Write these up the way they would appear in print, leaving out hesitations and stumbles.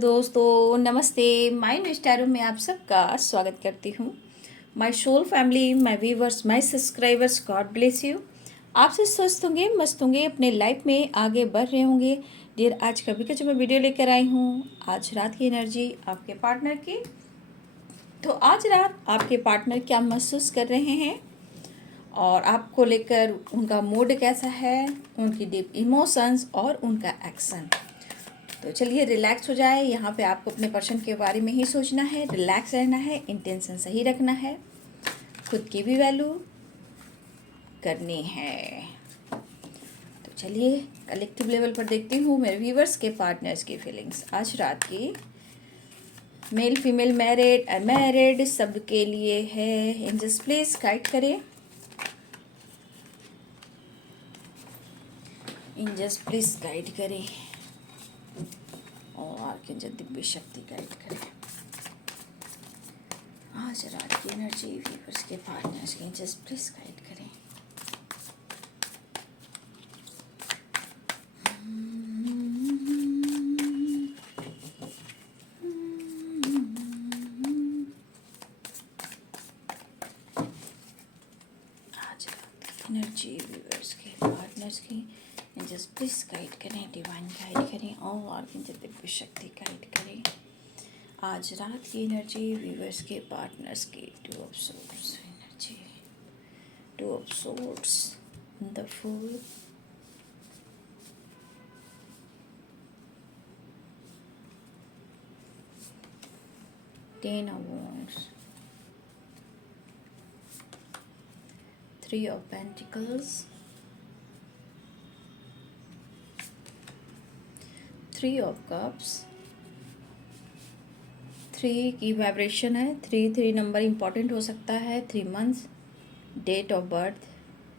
दोस्तों, नमस्ते। माइंड स्टारो में आप सबका स्वागत करती हूँ। My soul family, my viewers, my subscribers, god bless you. आप से स्वस्थ होंगे, मस्त होंगे, अपने लाइफ में आगे बढ़ रहे होंगे। डियर, आज कभी का जो मैं वीडियो लेकर आई हूँ, आज रात की एनर्जी आपके पार्टनर की। तो आज रात आपके पार्टनर क्या महसूस कर रहे हैं और आपको लेकर उनका मूड कैसा है, उनकी डीप इमोशंस और उनका एक्शन। तो चलिए रिलैक्स हो जाए। यहाँ पे आपको अपने पर्सन के बारे में ही सोचना है, रिलैक्स रहना है, इंटेंशन सही रखना है, खुद की भी वैल्यू करनी है। तो चलिए कलेक्टिव लेवल पर देखती हूँ मेरे व्यूवर्स के पार्टनर्स की फीलिंग्स आज रात की। मेल फीमेल, मैरिड अनमैरिड, सबके लिए है। एंजल्स प्लीज गाइड करें, एंजल्स प्लीज गाइड करें और आर्कएंजल दिव्य शक्ति गाइड करें। आज रात की एनर्जी व्यूअर्स के पार्टनर्स के एंजल्स प्लीज गाइड करें। आज रात की एनर्जी व्यूअर्स के पार्टनर्स की एंजल्स प्लीज गाइड करें, डिवाइन गाइड करें और आर्कएंजल दिव्य शक्ति गाइड करें। आज रात की एनर्जी व्यूअर्स के पार्टनर्स की two of swords energy, two of swords, the fool, ten of wands, three of pentacles, three of cups. Three की वाइब्रेशन है, थ्री नंबर इम्पॉर्टेंट हो सकता है। 3 months, date of birth,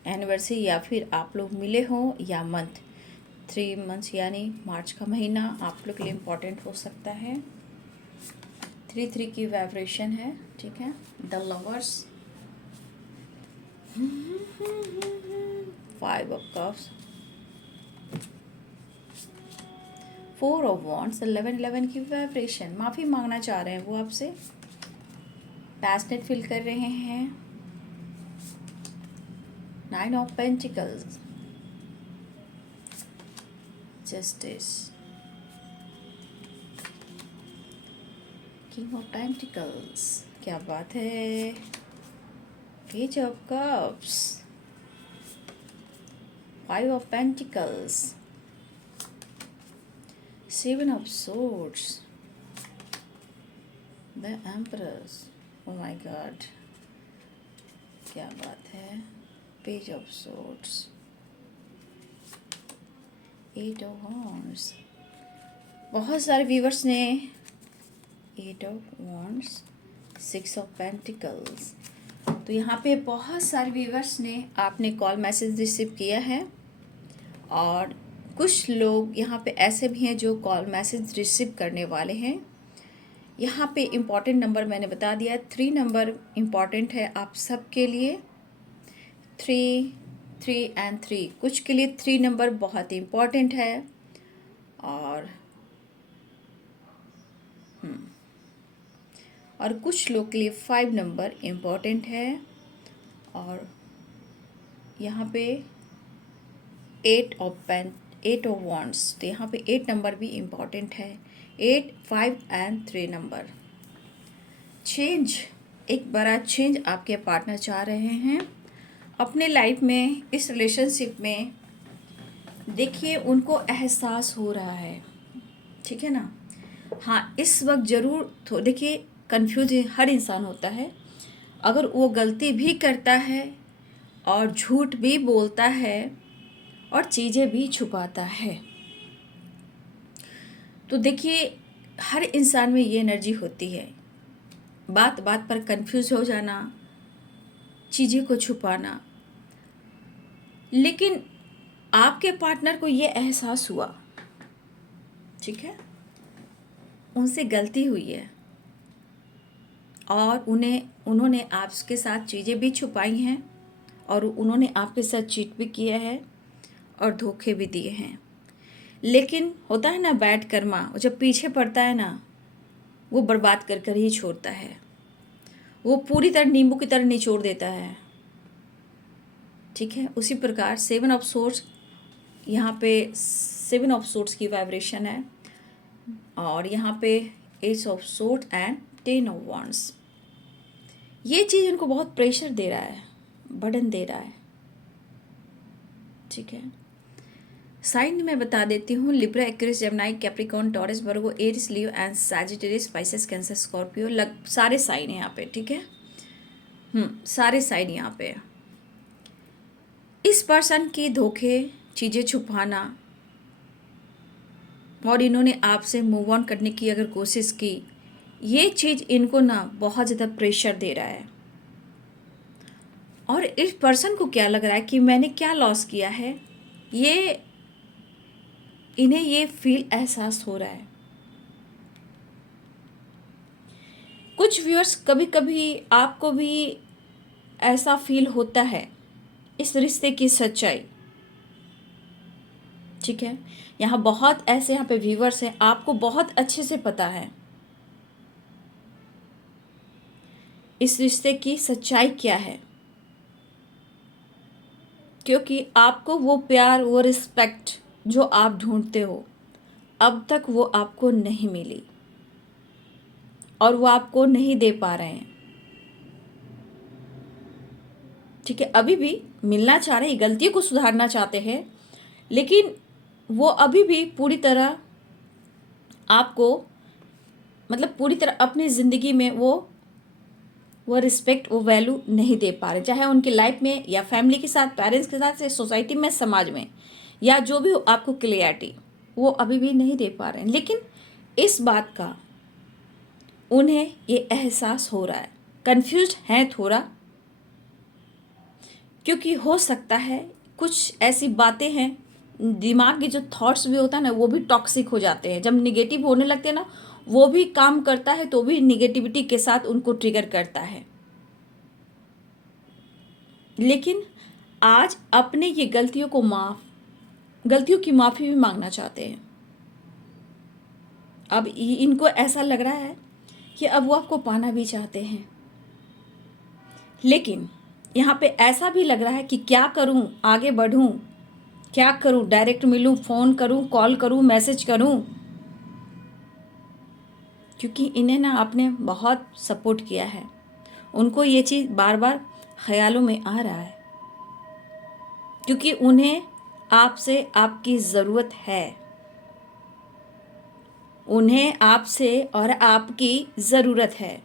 anniversary या फिर आप लोग मिले हों या मंथ। 3 मंथ्स यानी मार्च का महीना आप लोग के लिए इम्पॉर्टेंट हो सकता है। 3 की वाइब्रेशन है, ठीक है। The lovers, 5 of cups, 4 of wands, 11 की वाइब्रेशन। माफ़ी मांगना चाह रहे हैं वो आपसे, पैशनेट फील कर रहे हैं। 9 of pentacles, justice, king of pentacles. क्या बात है। Page of cups, 5 of pentacles, 7 of swords, the emperors. Oh my God, क्या बात है। Page of swords, 8 of wands। बहुत सारे व्यूवर्स ने 8 ऑफ wands, 6 ऑफ पेंटिकल्स। तो यहाँ पे बहुत सारे व्यूवर्स ने आपने कॉल मैसेज रिसीव किया है और कुछ लोग यहाँ पे ऐसे भी हैं जो कॉल मैसेज रिसीव करने वाले हैं। यहाँ पे इम्पॉर्टेंट नंबर मैंने बता दिया, 3 नंबर इम्पॉर्टेंट है आप सबके लिए। 3 एंड 3, कुछ के लिए 3 नंबर बहुत इम्पॉर्टेंट है और कुछ लोग के लिए 5 नंबर इम्पॉर्टेंट है। और यहाँ पे 8 ऑफ wands, तो यहाँ पे 8 नंबर भी इम्पॉर्टेंट है। 8, 5 एंड 3 नंबर। चेंज, एक बड़ा चेंज आपके पार्टनर चाह रहे हैं अपने लाइफ में, इस रिलेशनशिप में। देखिए उनको एहसास हो रहा है, ठीक है ना। हाँ, इस वक्त ज़रूर तो देखिए कंफ्यूज हर इंसान होता है। अगर वो गलती भी करता है और झूठ भी बोलता है और चीज़ें भी छुपाता है, तो देखिए हर इंसान में ये एनर्जी होती है। बात बात पर कंफ्यूज हो जाना, चीज़ें को छुपाना। लेकिन आपके पार्टनर को ये एहसास हुआ, ठीक है, उनसे गलती हुई है और उन्होंने आपके साथ चीज़ें भी छुपाई हैं और उन्होंने आपके साथ चीट भी किया है और धोखे भी दिए हैं। लेकिन होता है ना बैड कर्मा, वो जब पीछे पड़ता है ना वो बर्बाद कर कर ही छोड़ता है, वो पूरी तरह नींबू की तरह निचोड़ देता है। ठीक है, उसी प्रकार 7 ऑफ सोर्ड्स, यहाँ पे 7 ऑफ सोर्ड्स की वाइब्रेशन है और यहाँ पे 8 of sword and 10 of wands. ये चीज़ इनको बहुत प्रेशर दे रहा है, बर्डन दे रहा है। ठीक है, साइन मैं बता देती हूँ, Libra, Aquarius, Gemini, Capricorn, Taurus, Virgo, Aries, Leo and Sagittarius, Pisces, cancer, Scorpio, सारे साइन हैं यहाँ पे। ठीक है, सारे साइन यहाँ पे। इस पर्सन की धोखे, चीज़ें छुपाना और इन्होंने आपसे मूव ऑन करने की अगर कोशिश की, ये चीज़ इनको ना बहुत ज़्यादा प्रेशर दे रहा है। और इस पर्सन को क्या लग रहा है कि मैंने क्या लॉस किया है, ये इन्हें ये फील एहसास हो रहा है। कुछ व्यूअर्स, कभी कभी आपको भी ऐसा फील होता है इस रिश्ते की सच्चाई। ठीक है, यहाँ बहुत ऐसे यहाँ पे व्यूअर्स हैं, आपको बहुत अच्छे से पता है इस रिश्ते की सच्चाई क्या है, क्योंकि आपको वो प्यार, वो रिस्पेक्ट जो आप ढूंढते हो अब तक वो आपको नहीं मिली और वो आपको नहीं दे पा रहे हैं। ठीक है, अभी भी मिलना चाह रहे हैं, गलतियों को सुधारना चाहते हैं, लेकिन वो अभी भी पूरी तरह आपको, मतलब पूरी तरह अपनी ज़िंदगी में वो रिस्पेक्ट, वो वैल्यू नहीं दे पा रहे, चाहे उनकी लाइफ में या फैमिली के साथ, पेरेंट्स के साथ, या सोसाइटी में, समाज में, या जो भी हो, आपको क्लियरिटी वो अभी भी नहीं दे पा रहे हैं। लेकिन इस बात का उन्हें ये एहसास हो रहा है, कंफ्यूज्ड हैं थोड़ा, क्योंकि हो सकता है कुछ ऐसी बातें हैं, दिमाग के जो थॉट्स भी होता है ना वो भी टॉक्सिक हो जाते हैं, जब निगेटिव होने लगते हैं ना वो भी काम करता है, तो भी निगेटिविटी के साथ उनको ट्रिगर करता है। लेकिन आज अपने ये गलतियों की माफ़ी भी मांगना चाहते हैं। अब इनको ऐसा लग रहा है कि अब वो आपको पाना भी चाहते हैं, लेकिन यहाँ पे ऐसा भी लग रहा है कि क्या करूँ, आगे बढ़ूँ, क्या करूँ, डायरेक्ट मिलूँ, फ़ोन करूँ, कॉल करूँ, मैसेज करूँ, क्योंकि इन्हें ना आपने बहुत सपोर्ट किया है। उनको ये चीज़ बार बार ख्यालों में आ रहा है, क्योंकि उन्हें आपसे आपकी ज़रूरत है, उन्हें आपसे और आपकी ज़रूरत है।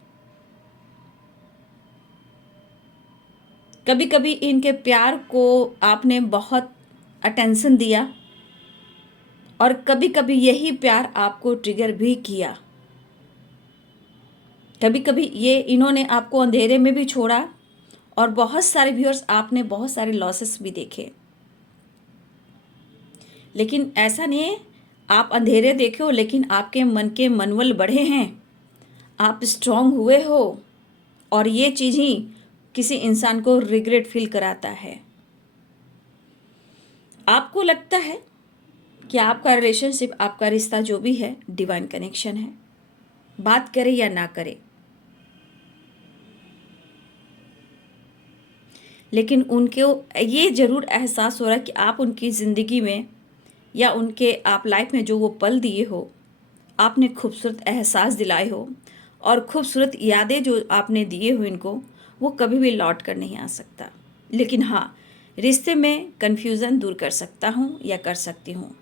कभी कभी इनके प्यार को आपने बहुत अटेंशन दिया और कभी कभी यही प्यार आपको ट्रिगर भी किया। कभी कभी ये इन्होंने आपको अंधेरे में भी छोड़ा और बहुत सारे व्यूअर्स, आपने बहुत सारे लॉसेस भी देखे। लेकिन ऐसा नहीं है आप अंधेरे देखे हो, लेकिन आपके मन के मनवल बढ़े हैं, आप स्ट्रांग हुए हो, और ये चीज़ ही किसी इंसान को रिग्रेट फील कराता है। आपको लगता है कि आपका रिलेशनशिप, आपका रिश्ता जो भी है डिवाइन कनेक्शन है, बात करे या ना करे, लेकिन उनको ये ज़रूर एहसास हो रहा है कि आप उनकी ज़िंदगी में या उनके आप लाइफ में जो वो पल दिए हो, आपने खूबसूरत एहसास दिलाए हो और खूबसूरत यादें जो आपने दिए हो इनको, वो कभी भी लौट कर नहीं आ सकता। लेकिन हाँ, रिश्ते में कन्फ्यूज़न दूर कर सकता हूँ या कर सकती हूँ।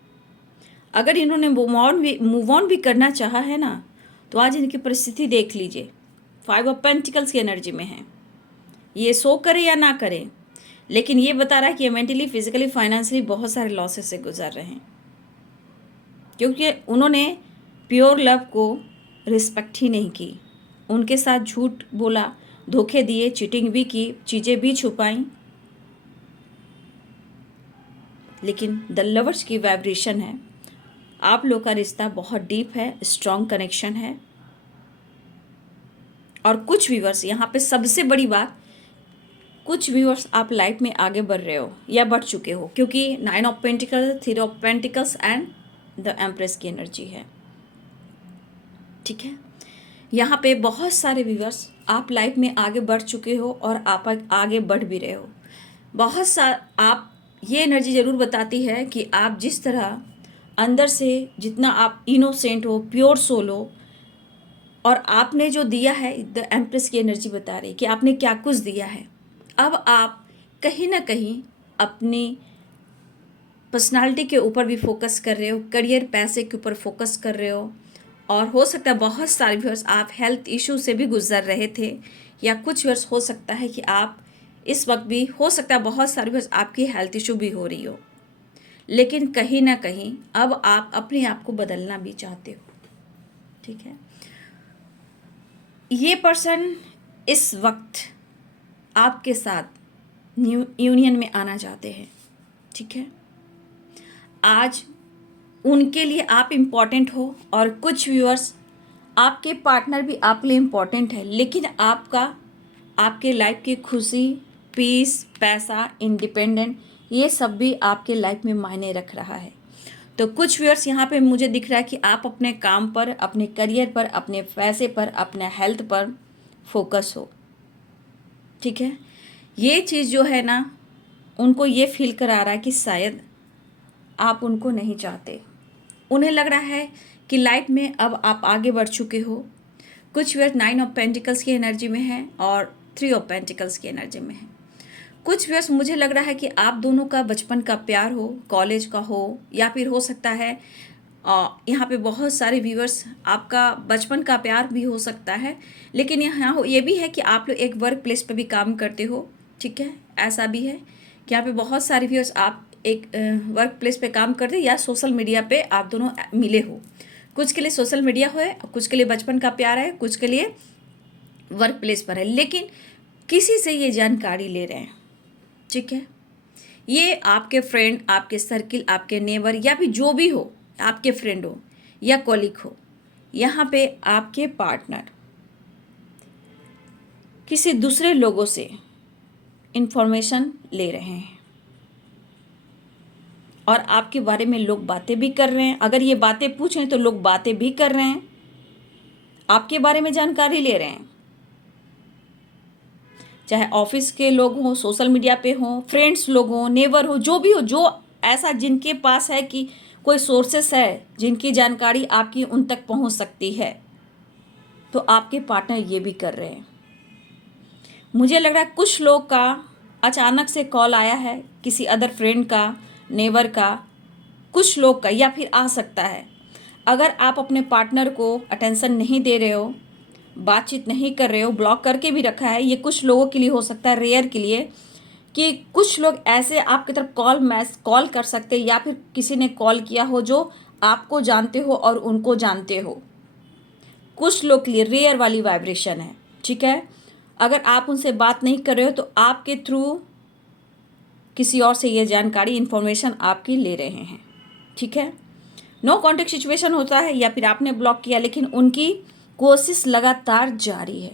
अगर इन्होंने मूव ऑन भी करना चाहा है ना, तो आज इनकी परिस्थिति देख लीजिए, 5 ऑफ पेंटिकल्स की एनर्जी में है। ये शो करे या ना करे, लेकिन ये बता रहा है कि ये मेंटली, फिजिकली, फाइनेंशियली बहुत सारे लॉसेस से गुजर रहे हैं, क्योंकि उन्होंने प्योर लव को रिस्पेक्ट ही नहीं की, उनके साथ झूठ बोला, धोखे दिए, चीटिंग भी की, चीज़ें भी छुपाई। लेकिन द लवर्स की वाइब्रेशन है, आप लोग का रिश्ता बहुत डीप है, स्ट्रॉन्ग कनेक्शन है। और कुछ व्यूअर्स, यहाँ पे सबसे बड़ी बात, कुछ व्यूअर्स आप लाइफ में आगे बढ़ रहे हो या बढ़ चुके हो, क्योंकि 9 of pentacles, 3 of pentacles and the empress की एनर्जी है। ठीक है, यहाँ पे बहुत सारे व्यूअर्स आप लाइफ में आगे बढ़ चुके हो और आप आगे बढ़ भी रहे हो। बहुत सा आप ये एनर्जी ज़रूर बताती है कि आप जिस तरह अंदर से जितना आप इनोसेंट हो, प्योर सोल हो, और आपने जो दिया है, द एम्प्रेस की एनर्जी बता रही है कि आपने क्या कुछ दिया है। अब आप कहीं ना कहीं अपनी पर्सनालिटी के ऊपर भी फोकस कर रहे हो, करियर पैसे के ऊपर फोकस कर रहे हो, और हो सकता है बहुत सारे व्यूअर्स आप हेल्थ इशू से भी गुजर रहे थे, या कुछ व्यूअर्स हो सकता है कि आप इस वक्त भी, हो सकता है बहुत सारे व्यूअर्स आपकी हेल्थ इशू भी हो रही हो, लेकिन कहीं ना कहीं अब आप अपने आप को बदलना भी चाहते हो। ठीक है, ये पर्सन इस वक्त आपके साथ न्यू यूनियन में आना चाहते हैं। ठीक है, आज उनके लिए आप इम्पॉर्टेंट हो, और कुछ व्यूअर्स आपके पार्टनर भी आपके लिए इम्पॉर्टेंट है, लेकिन आपके लाइफ की खुशी, पीस, पैसा, इंडिपेंडेंट, ये सब भी आपके लाइफ में मायने रख रहा है। तो कुछ व्यूअर्स यहाँ पे मुझे दिख रहा है कि आप अपने काम पर, अपने करियर पर, अपने पैसे पर, अपने हेल्थ पर फोकस हो। ठीक है, ये चीज़ जो है ना, उनको ये फील करा रहा है कि शायद आप उनको नहीं चाहते। उन्हें लग रहा है कि लाइफ में अब आप आगे बढ़ चुके हो। कुछ व्यूअर्स 9 ऑफ पेंटिकल्स की एनर्जी में है और 3 ऑफ पेंटिकल्स की एनर्जी में है। कुछ व्यूअर्स मुझे लग रहा है कि आप दोनों का बचपन का प्यार हो, कॉलेज का हो, या फिर हो सकता है यहाँ पे बहुत सारे व्यूअर्स आपका बचपन का प्यार भी हो सकता है, लेकिन यहाँ ये भी है कि आप लोग एक वर्क प्लेस पे भी काम करते हो। ठीक है, ऐसा भी है कि यहाँ पे बहुत सारे व्यूअर्स आप एक वर्क प्लेस पे काम करते, या सोशल मीडिया पे आप दोनों मिले हो। कुछ के लिए सोशल मीडिया है, कुछ के लिए बचपन का प्यार है, कुछ के लिए वर्क प्लेस पर है, लेकिन किसी से ये जानकारी ले रहे हैं। ठीक है, ये आपके फ्रेंड, आपके सर्किल, आपके नेबर, या फिर जो भी हो, आपके फ्रेंड हो या कॉलीग हो, यहाँ पे आपके पार्टनर किसी दूसरे लोगों से इंफॉर्मेशन ले रहे हैं, और आपके बारे में लोग बातें भी कर रहे हैं। अगर ये बातें पूछ रहे हैं तो लोग बातें भी कर रहे हैं, आपके बारे में जानकारी ले रहे हैं, चाहे ऑफिस के लोग हों, सोशल मीडिया पे हों, फ्रेंड्स लोग हों, नेबर हो, जो भी हो, जो ऐसा जिनके पास है कि कोई सोर्सेस है जिनकी जानकारी आपकी उन तक पहुंच सकती है, तो आपके पार्टनर ये भी कर रहे हैं। मुझे लग रहा है कुछ लोग का अचानक से कॉल आया है, किसी अदर फ्रेंड का, नेबर का, कुछ लोग का, या फिर आ सकता है अगर आप अपने पार्टनर को अटेंशन नहीं दे रहे हो, बातचीत नहीं कर रहे हो, ब्लॉक करके भी रखा है, ये कुछ लोगों के लिए हो सकता है, रेयर के लिए, कि कुछ लोग ऐसे आपकी तरफ कॉल कर सकते हैं, या फिर किसी ने कॉल किया हो जो आपको जानते हो और उनको जानते हो। कुछ लोग के लिए रेयर वाली वाइब्रेशन है। ठीक है, अगर आप उनसे बात नहीं कर रहे हो तो आपके थ्रू किसी और से ये जानकारी, इन्फॉर्मेशन आपकी ले रहे हैं। ठीक है, नो कॉन्टेक्ट सिचुएशन होता है, या फिर आपने ब्लॉक किया, लेकिन उनकी कोशिश लगातार जारी है,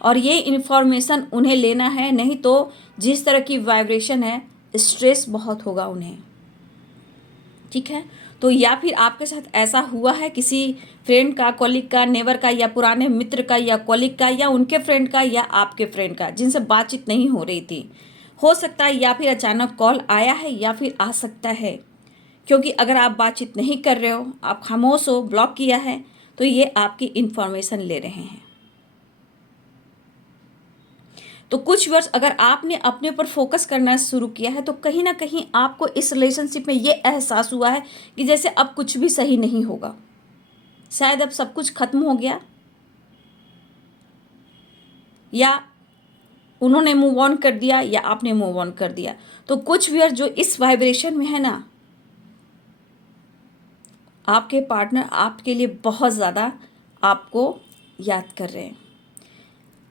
और ये इन्फॉर्मेशन उन्हें लेना है, नहीं तो जिस तरह की वाइब्रेशन है, स्ट्रेस बहुत होगा उन्हें। ठीक है, तो या फिर आपके साथ ऐसा हुआ है किसी फ्रेंड का, कॉलिग का, नेबर का, या पुराने मित्र का, या कॉलिग का, या उनके फ्रेंड का, या आपके फ्रेंड का, जिनसे बातचीत नहीं हो रही थी, हो सकता है, या फिर अचानक कॉल आया है, या फिर आ सकता है, क्योंकि अगर आप बातचीत नहीं कर रहे हो, आप खामोश हो, ब्लॉक किया है, तो ये आपकी इन्फॉर्मेशन ले रहे हैं। तो कुछ वर्ष अगर आपने अपने ऊपर फोकस करना शुरू किया है, तो कहीं ना कहीं आपको इस रिलेशनशिप में ये एहसास हुआ है कि जैसे अब कुछ भी सही नहीं होगा, शायद अब सब कुछ खत्म हो गया, या उन्होंने मूव ऑन कर दिया, या आपने मूव ऑन कर दिया। तो कुछ व्यूअर जो इस वाइब्रेशन में है ना, आपके पार्टनर आपके लिए बहुत ज़्यादा आपको याद कर रहे हैं।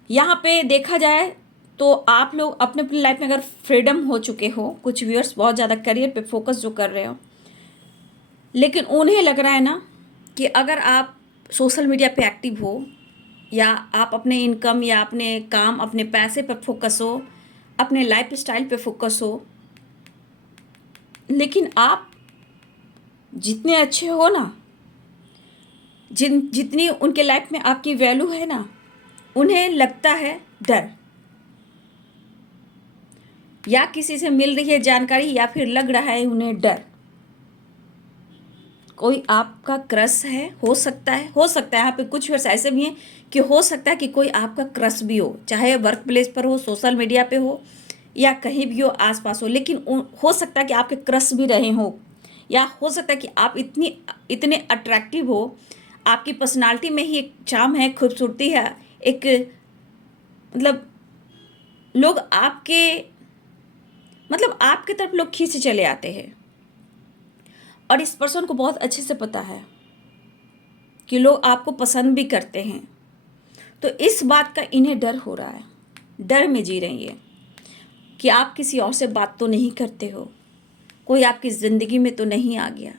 यहाँ पे देखा जाए तो आप लोग अपने अपनी लाइफ में अगर फ्रीडम हो चुके हो, कुछ व्यूअर्स बहुत ज़्यादा करियर पे फोकस जो कर रहे हो, लेकिन उन्हें लग रहा है ना कि अगर आप सोशल मीडिया पे एक्टिव हो, या आप अपने इनकम या अपने काम, अपने पैसे पर फोकस हो, अपने लाइफ स्टाइल पे फोकस हो, लेकिन आप जितने अच्छे हो ना, जितनी उनके लाइफ में आपकी वैल्यू है ना, उन्हें लगता है डर, या किसी से मिल रही है जानकारी या फिर लग रहा है उन्हें डर। कोई आपका क्रश है, हो सकता है यहाँ पे कुछ वर्ष ऐसे भी हैं कि हो सकता है कि कोई आपका क्रश भी हो, चाहे वर्क प्लेस पर हो, सोशल मीडिया पे हो, या कहीं भी हो आसपास हो। लेकिन हो सकता है कि आपके क्रश भी रहे हो, या हो सकता है कि आप इतने अट्रैक्टिव हो, आपकी पर्सनालिटी में ही एक चार्म है, खूबसूरती है, एक मतलब लोग आपके तरफ लोग खींच चले आते हैं। और इस पर्सन को बहुत अच्छे से पता है कि लोग आपको पसंद भी करते हैं। तो इस बात का इन्हें डर हो रहा है, डर में जी रही है कि आप किसी और से बात तो नहीं करते हो, कोई आपकी ज़िंदगी में तो नहीं आ गया,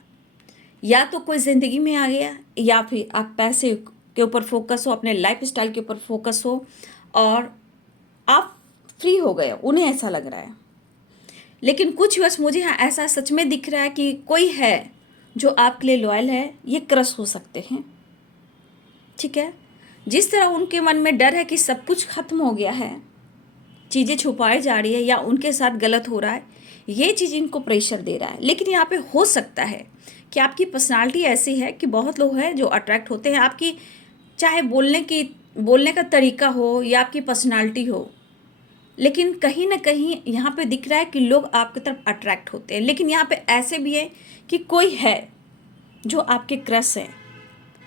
या तो कोई ज़िंदगी में आ गया, या फिर आप पैसे के ऊपर फोकस हो, अपने लाइफ स्टाइल के ऊपर फोकस हो और आप फ्री हो गए, उन्हें ऐसा लग रहा है। लेकिन कुछ वर्ष मुझे यहाँ ऐसा सच में दिख रहा है कि कोई है जो आपके लिए लॉयल है। ये क्रश हो सकते हैं, ठीक है। जिस तरह उनके मन में डर है कि सब कुछ खत्म हो गया है, चीज़ें छुपाई जा रही है या उनके साथ गलत हो रहा है, ये चीज़ इनको प्रेशर दे रहा है। लेकिन यहाँ पे हो सकता है कि आपकी पर्सनालिटी ऐसी है कि बहुत लोग हैं जो अट्रैक्ट होते हैं आपकी, चाहे बोलने का तरीका हो या आपकी पर्सनालिटी हो। लेकिन कहीं ना कहीं यहाँ पे दिख रहा है कि लोग आपकी तरफ अट्रैक्ट होते हैं। लेकिन यहाँ पे ऐसे भी है कि कोई है जो आपके क्रश है,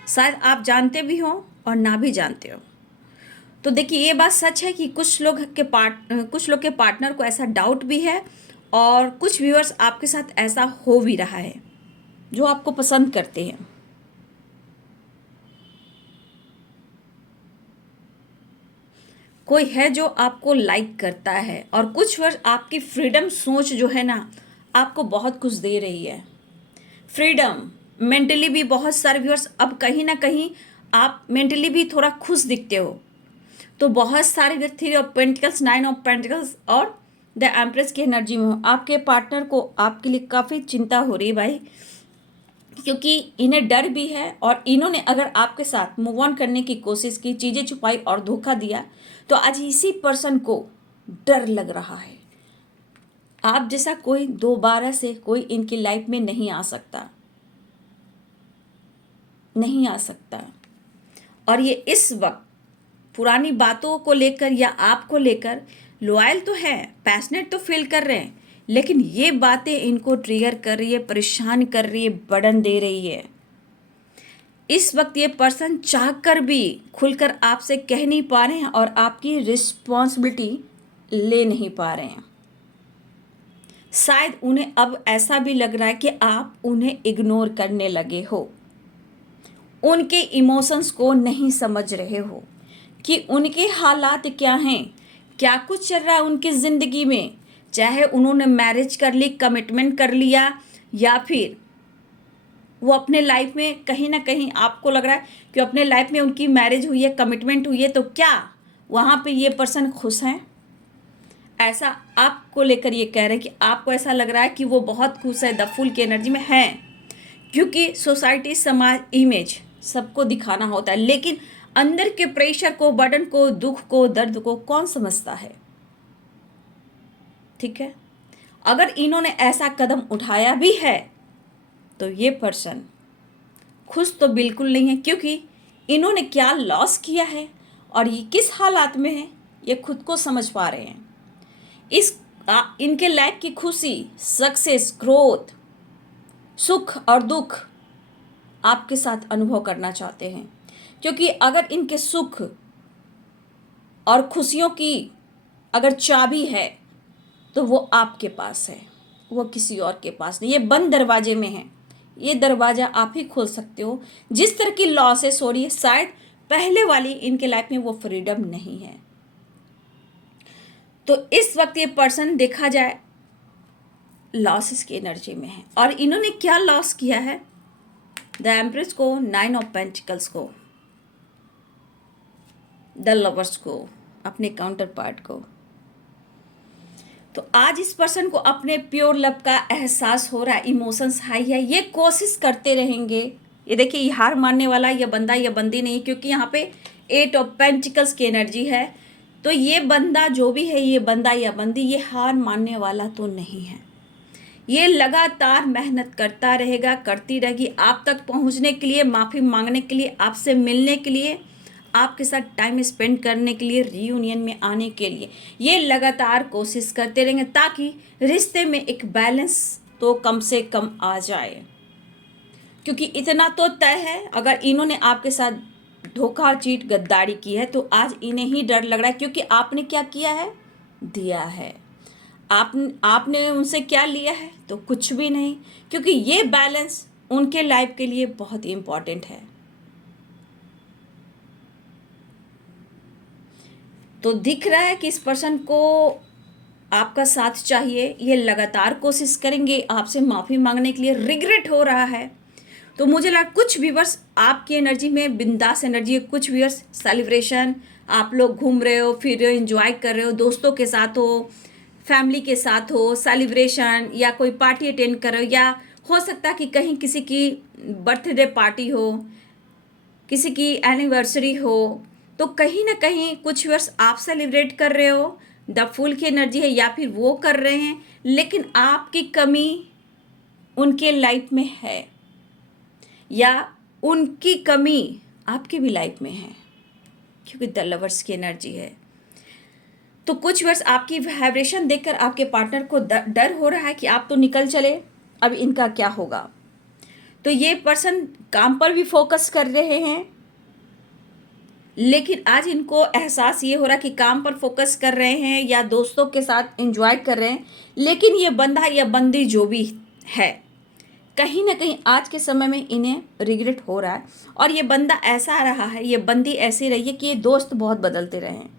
शायद आप जानते भी हो और ना भी जानते हो। तो देखिए, ये बात सच है कि कुछ लोग के पार्टनर को ऐसा डाउट भी है, और कुछ व्यूअर्स आपके साथ ऐसा हो भी रहा है जो आपको पसंद करते हैं। कोई है जो आपको लाइक करता है, और कुछ वर्ष आपकी फ्रीडम सोच जो है ना, आपको बहुत कुछ दे रही है। फ्रीडम, मेंटली भी बहुत सारे व्यूअर्स, अब कहीं ना कहीं आप मेंटली भी थोड़ा खुश दिखते हो। तो बहुत सारे व्यक्ति 3 ऑफ पेंटिकल्स, 9 ऑफ पेंटिकल्स और द एम्प्रेस की एनर्जी में हो। आपके पार्टनर को आपके लिए काफ़ी चिंता हो रही है भाई, क्योंकि इन्हें डर भी है, और इन्होंने अगर आपके साथ मूव ऑन करने की कोशिश की, चीज़ें छुपाई और धोखा दिया, तो आज इसी पर्सन को डर लग रहा है। आप जैसा कोई दोबारा से कोई इनकी लाइफ में नहीं आ सकता, नहीं आ सकता। और ये इस वक्त पुरानी बातों को लेकर या आपको लेकर लॉयल तो है, पैशनेट तो फील कर रहे हैं, लेकिन ये बातें इनको ट्रिगर कर रही है, परेशान कर रही है, बर्डन दे रही है। इस वक्त ये पर्सन चाहकर भी खुलकर आपसे कह नहीं पा रहे हैं और आपकी रिस्पॉन्सिबिलिटी ले नहीं पा रहे हैं। शायद उन्हें अब ऐसा भी लग रहा है कि आप उन्हें इग्नोर करने लगे हो, उनके इमोशंस को नहीं समझ रहे हो कि उनके हालात क्या हैं, क्या कुछ चल रहा है उनकी ज़िंदगी में। चाहे उन्होंने मैरिज कर ली, कमिटमेंट कर लिया, या फिर वो अपने लाइफ में कहीं ना कहीं आपको लग रहा है कि अपने लाइफ में उनकी मैरिज हुई है, कमिटमेंट हुई है, तो क्या वहाँ पे ये पर्सन खुश हैं? ऐसा आपको लेकर ये कह रहे हैं कि आपको ऐसा लग रहा है कि वो बहुत खुश है, द फुल की एनर्जी में है। क्योंकि सोसाइटी, समाज, इमेज सबको दिखाना होता है, लेकिन अंदर के प्रेशर को, बर्डन को, दुख को, दर्द को कौन समझता है? ठीक है, अगर इन्होंने ऐसा कदम उठाया भी है तो ये पर्सन खुश तो बिल्कुल नहीं है, क्योंकि इन्होंने क्या लॉस किया है और ये किस हालात में है, ये खुद को समझ पा रहे हैं। इनके लाइफ की खुशी, सक्सेस, ग्रोथ, सुख और दुख आपके साथ अनुभव करना चाहते हैं। क्योंकि अगर इनके सुख और खुशियों की अगर चाबी है तो वो आपके पास है, वो किसी और के पास नहीं। ये बंद दरवाजे में है, ये दरवाज़ा आप ही खोल सकते हो। जिस तरह की लॉसेस हो रही है, शायद पहले वाली इनके लाइफ में वो फ्रीडम नहीं है। तो इस वक्त ये पर्सन देखा जाए लॉसेस की एनर्जी में है। और इन्होंने क्या लॉस किया है? द एम्प्रेस को, 9 ऑफ पेंटिकल्स को, द लवर्स को, अपने काउंटर पार्ट को। तो आज इस पर्सन को अपने प्योर लव का एहसास हो रहा है, इमोशंस हाई है, ये कोशिश करते रहेंगे। ये देखिए, ये हार मानने वाला ये बंदा या बंदी नहीं, क्योंकि यहाँ पे 8 ऑफ पेंटिकल्स की एनर्जी है। तो ये बंदा जो भी है, ये बंदा या बंदी, ये हार मानने वाला तो नहीं है। ये लगातार मेहनत करता रहेगा, करती रहेगी आप तक पहुंचने के लिए, माफ़ी मांगने के लिए, आपसे मिलने के लिए, आपके साथ टाइम स्पेंड करने के लिए, रीयूनियन में आने के लिए ये लगातार कोशिश करते रहेंगे, ताकि रिश्ते में एक बैलेंस तो कम से कम आ जाए। क्योंकि इतना तो तय है, अगर इन्होंने आपके साथ धोखा, चीट, गद्दारी की है तो आज इन्हें ही डर लग रहा है। क्योंकि आपने क्या किया है, दिया है। आपने उनसे क्या लिया है, तो कुछ भी नहीं। क्योंकि ये बैलेंस उनके लाइफ के लिए बहुत इम्पॉर्टेंट है। तो दिख रहा है कि इस पर्सन को आपका साथ चाहिए। ये लगातार कोशिश करेंगे आपसे माफ़ी मांगने के लिए, रिग्रेट हो रहा है। तो मुझे लगा कुछ व्यूअर्स आपकी एनर्जी में बिंदास एनर्जी है, कुछ व्यूअर्स सेलिब्रेशन, आप लोग घूम रहे हो, फिर रहे हो, एंजॉय कर रहे हो, दोस्तों के साथ हो, फैमिली के साथ हो, सेलिब्रेशन या कोई पार्टी अटेंड कर रहे हो, या हो सकता है कि कहीं किसी की बर्थडे पार्टी हो, किसी की एनिवर्सरी हो। तो कहीं ना कहीं कुछ वर्ष आप सेलिब्रेट कर रहे हो, द फूल की एनर्जी है, या फिर वो कर रहे हैं, लेकिन आपकी कमी उनके लाइफ में है, या उनकी कमी आपकी भी लाइफ में है, क्योंकि द लवर्स की एनर्जी है। तो कुछ वर्ष आपकी वाइब्रेशन देखकर आपके पार्टनर को डर हो रहा है कि आप तो निकल चले, अब इनका क्या होगा। तो ये पर्सन काम पर भी फोकस कर रहे हैं, लेकिन आज इनको एहसास ये हो रहा है कि काम पर फोकस कर रहे हैं या दोस्तों के साथ एंजॉय कर रहे हैं, लेकिन ये बंदा या बंदी जो भी है, कहीं ना कहीं आज के समय में इन्हें रिग्रेट हो रहा है। और ये बंदा ऐसा रहा है, ये बंदी ऐसी रही है कि ये दोस्त बहुत बदलते रहे हैं।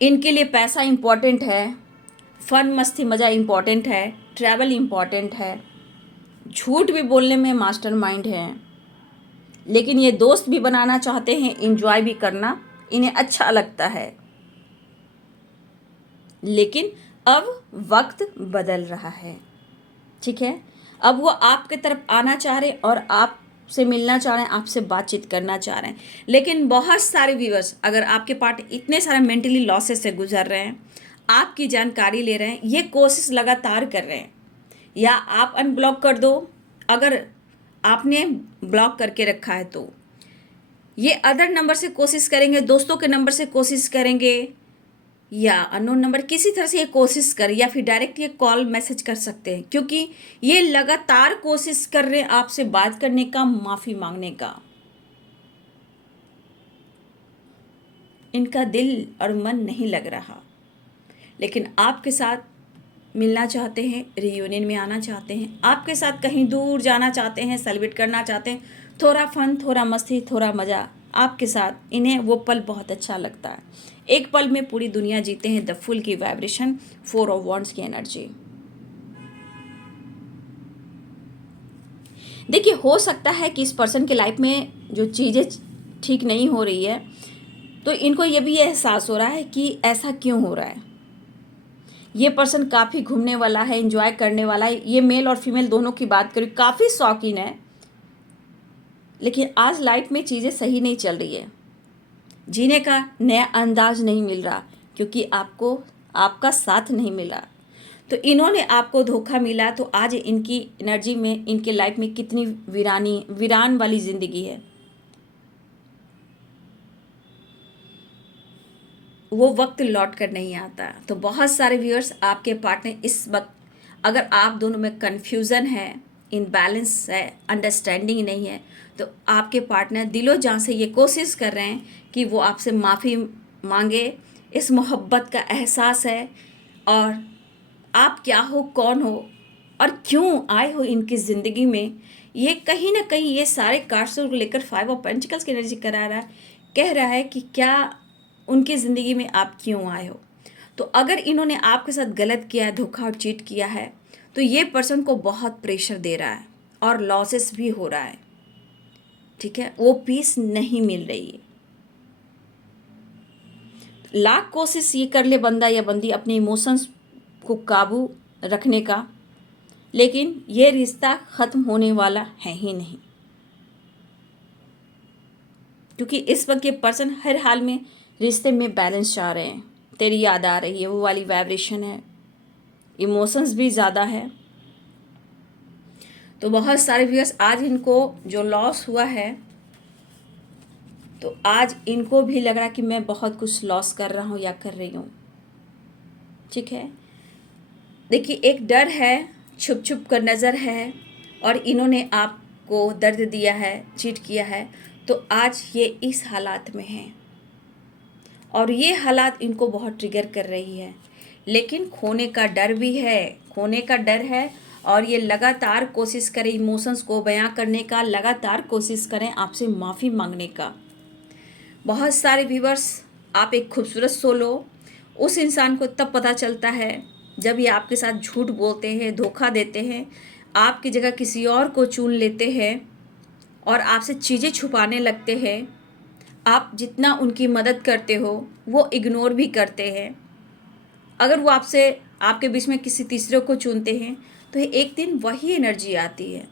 इनके लिए पैसा इम्पॉर्टेंट है, फन मस्ती मज़ा इम्पॉर्टेंट है, ट्रैवल इम्पॉर्टेंट है, झूठ भी बोलने में मास्टरमाइंड है, लेकिन ये दोस्त भी बनाना चाहते हैं, एंजॉय भी करना इन्हें अच्छा लगता है। लेकिन अब वक्त बदल रहा है, ठीक है। अब वो आपके तरफ आना चाह रहे हैं और आपसे मिलना चाह रहे हैं, आपसे बातचीत करना चाह रहे हैं। लेकिन बहुत सारे व्यूअर्स, अगर आपके पार्ट इतने सारे मेंटली लॉसेस से गुजर रहे हैं, आपकी जानकारी ले रहे हैं, ये कोशिश लगातार कर रहे हैं, या आप अनब्लॉक कर दो। अगर आपने ब्लॉक करके रखा है तो ये अदर नंबर से कोशिश करेंगे, दोस्तों के नंबर से कोशिश करेंगे, या अननोन नंबर किसी तरह से ये कोशिश करें, या फिर डायरेक्ट ये कॉल मैसेज कर सकते हैं। क्योंकि ये लगातार कोशिश कर रहे हैं आपसे बात करने का, माफ़ी मांगने का। इनका दिल और मन नहीं लग रहा, लेकिन आपके साथ मिलना चाहते हैं, रियूनियन में आना चाहते हैं, आपके साथ कहीं दूर जाना चाहते हैं, सेलिब्रेट करना चाहते हैं, थोड़ा फन, थोड़ा मस्ती, थोड़ा मज़ा आपके साथ। इन्हें वो पल बहुत अच्छा लगता है। एक पल में पूरी दुनिया जीते हैं, द फुल की वाइब्रेशन, 4 ऑफ वॉन्ड्स की एनर्जी। देखिए, हो सकता है कि इस पर्सन के लाइफ में जो चीज़ें ठीक नहीं हो रही है, तो इनको ये भी एहसास हो रहा है कि ऐसा क्यों हो रहा है। ये पर्सन काफ़ी घूमने वाला है, एंजॉय करने वाला है, ये मेल और फीमेल दोनों की बात करूँ, काफ़ी शौकीन है, लेकिन आज लाइफ में चीज़ें सही नहीं चल रही है, जीने का नया अंदाज नहीं मिल रहा, क्योंकि आपको आपका साथ नहीं मिला। तो इन्होंने आपको धोखा मिला, तो आज इनकी एनर्जी में, इनके लाइफ में कितनी वीरान वाली ज़िंदगी है। वो वक्त लौट कर नहीं आता। तो बहुत सारे व्यूअर्स, आपके पार्टनर इस वक्त, अगर आप दोनों में कन्फ्यूज़न है, इनबैलेंस है, अंडरस्टैंडिंग नहीं है, तो आपके पार्टनर दिलो जान से ये कोशिश कर रहे हैं कि वो आपसे माफ़ी मांगे। इस मोहब्बत का एहसास है, और आप क्या हो, कौन हो, और क्यों आए हो इनकी ज़िंदगी में, ये कहीं ना कहीं ये सारे कार्ड्स को लेकर 5 ऑफ पेंटिकल्स की एनर्जी करा रहा है, कह रहा है कि क्या उनकी ज़िंदगी में आप क्यों आए हो। तो अगर इन्होंने आपके साथ गलत किया है, धोखा और चीट किया है, तो ये पर्सन को बहुत प्रेशर दे रहा है और लॉसेस भी हो रहा है, ठीक है। वो पीस नहीं मिल रही है। लाख कोशिश ये कर ले बंदा या बंदी अपने इमोशंस को काबू रखने का, लेकिन ये रिश्ता ख़त्म होने वाला है ही नहीं, क्योंकि इस वक्त ये पर्सन हर हाल में रिश्ते में बैलेंस चाह रहे हैं। तेरी याद आ रही है, वो वाली वाइब्रेशन है, इमोशंस भी ज़्यादा है। तो बहुत सारे व्यूअर्स आज इनको जो लॉस हुआ है, तो आज इनको भी लग रहा है कि मैं बहुत कुछ लॉस कर रहा हूँ या कर रही हूँ। ठीक है, देखिए एक डर है, छुप छुप कर नज़र है, और इन्होंने आपको दर्द दिया है, चीट किया है, तो आज ये इस हालात में हैं और ये हालात इनको बहुत ट्रिगर कर रही है। लेकिन खोने का डर भी है, खोने का डर है, और ये लगातार कोशिश करें इमोशंस को बयां करने का, लगातार कोशिश करें आपसे माफ़ी मांगने का। बहुत सारे व्यूअर्स, आप एक खूबसूरत सोल हो, उस इंसान को तब पता चलता है जब ये आपके साथ झूठ बोलते हैं, धोखा देते हैं, आपकी जगह किसी और को चुन लेते हैं और आपसे चीज़ें छुपाने लगते हैं। आप जितना उनकी मदद करते हो वो इग्नोर भी करते हैं। अगर वो आपसे, आपके बीच में किसी तीसरे को चुनते हैं, तो एक दिन वही एनर्जी आती है।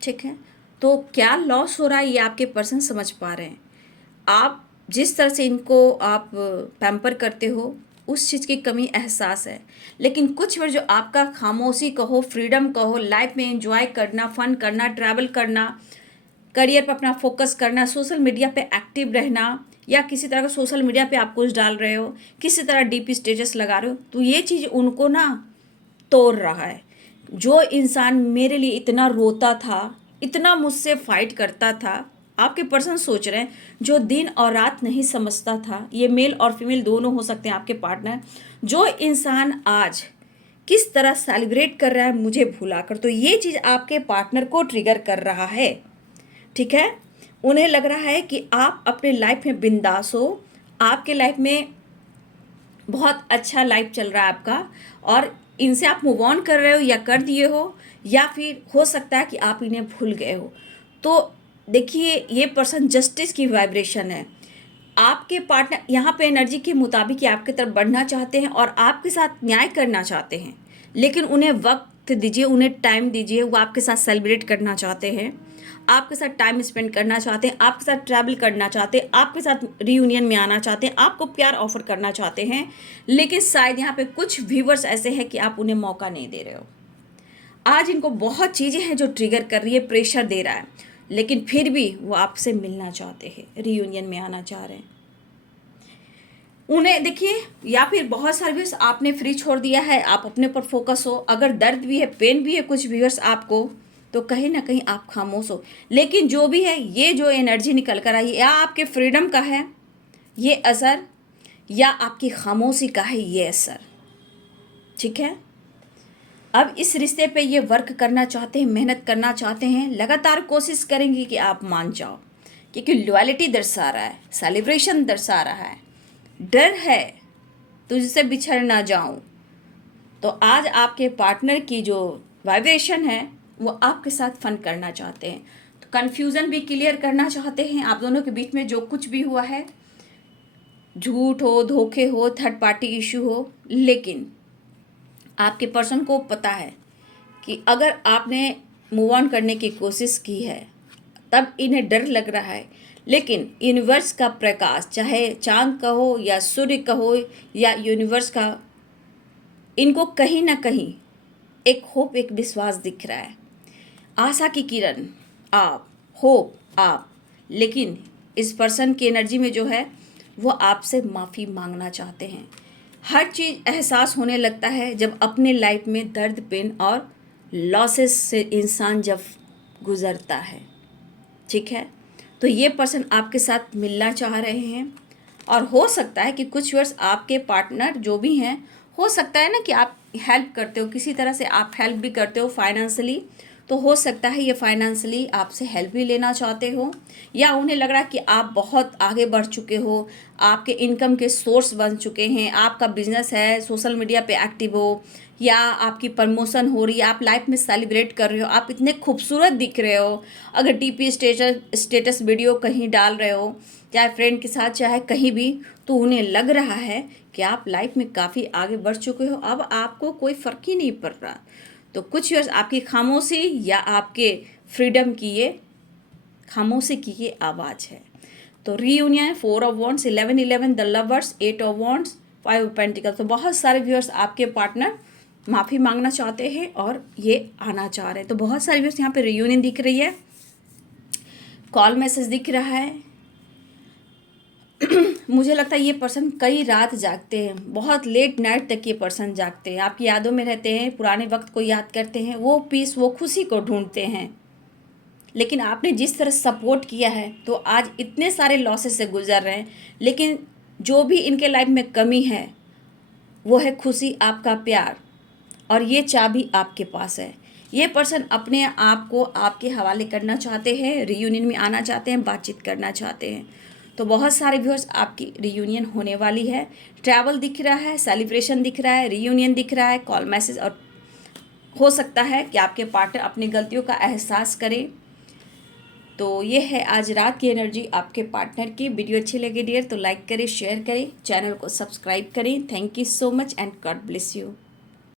ठीक है, तो क्या लॉस हो रहा है ये आपके पर्सन समझ पा रहे हैं। आप जिस तरह से इनको आप पैम्पर करते हो, उस चीज़ की कमी एहसास है। लेकिन कुछ वर्ड जो आपका खामोशी कहो, फ्रीडम कहो, लाइफ में एंजॉय करना, फन करना, ट्रैवल करना, करियर पर अपना फोकस करना, सोशल मीडिया पे एक्टिव रहना, या किसी तरह का सोशल मीडिया पे आप कुछ डाल रहे हो, किसी तरह डीपी स्टेटस लगा रहे हो, तो ये चीज़ उनको ना तोड़ रहा है। जो इंसान मेरे लिए इतना रोता था, इतना मुझसे फाइट करता था, आपके पर्सन सोच रहे हैं, जो दिन और रात नहीं समझता था, ये मेल और फीमेल दोनों हो सकते हैं आपके पार्टनर, जो इंसान आज किस तरह सेलिब्रेट कर रहा है मुझे भुलाकर, तो ये चीज़ आपके पार्टनर को ट्रिगर कर रहा है। ठीक है, उन्हें लग रहा है कि आप अपने लाइफ में बिंदास हो, आपके लाइफ में बहुत अच्छा लाइफ चल रहा है आपका, और इनसे आप मूव ऑन कर रहे हो या कर दिए हो, या फिर हो सकता है कि आप इन्हें भूल गए हो। तो देखिए ये पर्सन जस्टिस की वाइब्रेशन है। आपके पार्टनर यहाँ पे एनर्जी के मुताबिक ही आपकी तरफ बढ़ना चाहते हैं और आपके साथ न्याय करना चाहते हैं, लेकिन उन्हें वक्त दीजिए, उन्हें टाइम दीजिए। वो आपके साथ सेलिब्रेट करना चाहते हैं, आपके साथ टाइम स्पेंड करना चाहते हैं, आपके साथ ट्रैवल करना चाहते हैं, आपके साथ रियूनियन में आना चाहते हैं, आपको प्यार ऑफर करना चाहते हैं, लेकिन शायद यहाँ पे कुछ व्यूवर्स ऐसे हैं कि आप उन्हें मौका नहीं दे रहे हो। आज इनको बहुत चीज़ें हैं जो ट्रिगर कर रही है, प्रेशर दे रहा है, लेकिन फिर भी वो आपसे मिलना चाहते हैं, रियूनियन में आना चाह रहे हैं। उन्हें देखिए, या फिर बहुत सारे व्यूअर्स आपने फ्री छोड़ दिया है, आप अपने पर फोकस हो। अगर दर्द भी है, पेन भी है कुछ व्यूअर्स आपको, तो कहीं ना कहीं आप खामोश हो। लेकिन जो भी है, ये जो एनर्जी निकल कर आई, या आपके फ्रीडम का है ये असर, या आपकी खामोशी का है ये असर। ठीक है, अब इस रिश्ते पे ये वर्क करना चाहते हैं, मेहनत करना चाहते हैं, लगातार कोशिश करेंगे कि आप मान जाओ, क्योंकि लॉयल्टी दर्शा रहा है, सेलिब्रेशन दर्शा रहा है, डर है तुझसे बिछड़ ना जाऊं। तो आज आपके पार्टनर की जो वाइब्रेशन है वो आपके साथ फन करना चाहते हैं, तो कन्फ्यूज़न भी क्लियर करना चाहते हैं। आप दोनों के बीच में जो कुछ भी हुआ है, झूठ हो, धोखे हो, थर्ड पार्टी इशू हो, लेकिन आपके पर्सन को पता है कि अगर आपने मूव ऑन करने की कोशिश की है, तब इन्हें डर लग रहा है। लेकिन यूनिवर्स का प्रकाश, चाहे चांद का हो या सूर्य का हो या यूनिवर्स का, इनको कहीं ना कहीं एक होप, एक विश्वास दिख रहा है, आशा की किरण, आप होप आप। लेकिन इस पर्सन की एनर्जी में जो है वो आपसे माफ़ी मांगना चाहते हैं। हर चीज़ एहसास होने लगता है जब अपने लाइफ में दर्द, पेन और लॉसेस से इंसान जब गुज़रता है। ठीक है, तो ये पर्सन आपके साथ मिलना चाह रहे हैं, और हो सकता है कि कुछ वर्ष आपके पार्टनर जो भी हैं, हो सकता है ना कि आप हेल्प करते हो, किसी तरह से आप हेल्प भी करते हो फाइनेंशियली, तो हो सकता है ये फाइनेंशियली आपसे हेल्प भी लेना चाहते हो, या उन्हें लग रहा है कि आप बहुत आगे बढ़ चुके हो, आपके इनकम के सोर्स बन चुके हैं, आपका बिजनेस है, सोशल मीडिया पे एक्टिव हो, या आपकी प्रमोशन हो रही है, आप लाइफ में सेलिब्रेट कर रहे हो, आप इतने खूबसूरत दिख रहे हो। अगर डीपी स्टेटस वीडियो कहीं डाल रहे हो, चाहे फ्रेंड के साथ चाहे कहीं भी, तो उन्हें लग रहा है कि आप लाइफ में काफ़ी आगे बढ़ चुके हो, अब आपको कोई फ़र्क ही नहीं पड़ रहा। तो कुछ व्यूअर्स आपकी खामोशी या आपके फ्रीडम की ये खामोशी की ये आवाज़ है। तो reunion, 4 of wands, 11 the lovers, 8 of wands, 5 of pentacles. तो बहुत सारे व्यूअर्स आपके पार्टनर माफ़ी मांगना चाहते हैं और ये आना चाह रहे हैं। तो बहुत सारे व्यूअर्स यहाँ पे रीयूनियन दिख रही है, कॉल मैसेज दिख रहा है। मुझे लगता है ये पर्सन कई रात जागते हैं, बहुत लेट नाइट तक ये पर्सन जागते हैं, आपकी यादों में रहते हैं, पुराने वक्त को याद करते हैं, वो पीस वो खुशी को ढूंढते हैं। लेकिन आपने जिस तरह सपोर्ट किया है तो आज इतने सारे लॉसेस से गुजर रहे हैं, लेकिन जो भी इनके लाइफ में कमी है वो है खुशी, आपका प्यार, और ये चाबी आपके पास है। ये पर्सन अपने आप को आपके हवाले करना चाहते हैं, रियूनियन में आना चाहते हैं, बातचीत करना चाहते हैं। तो बहुत सारे व्यूअर्स आपकी रियूनियन होने वाली है। ट्रैवल दिख रहा है, सेलिब्रेशन दिख रहा है, रियूनियन दिख रहा है, कॉल मैसेज, और हो सकता है कि आपके पार्टनर अपनी गलतियों का एहसास करें। तो ये है आज रात की एनर्जी आपके पार्टनर की। वीडियो अच्छी लगी डियर तो लाइक करें, शेयर करें, चैनल को सब्सक्राइब करें। Thank you so much and God bless you.